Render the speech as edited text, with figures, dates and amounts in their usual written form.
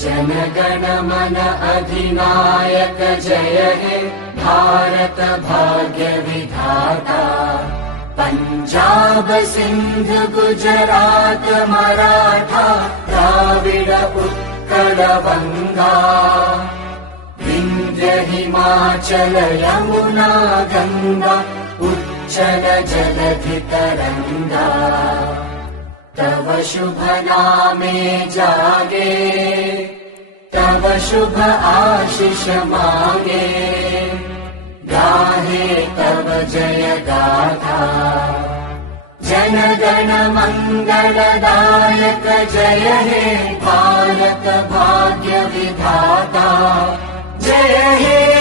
जनगण मन अधिनायक जय हे भारत भाग्य विधाता। पंजाब सिंध गुजरात मराठा द्राविड उत्कल गंगा। विंध्य हिमाचल यमुना गंगा उच्चल जलधि तरंगा। तव शुभ नामे जागे तव शुभ आशीष मांगे। गाहे तव जय गाथा जन गण मंगलदायक जय हे भारत भाग्य विधाता। जय हे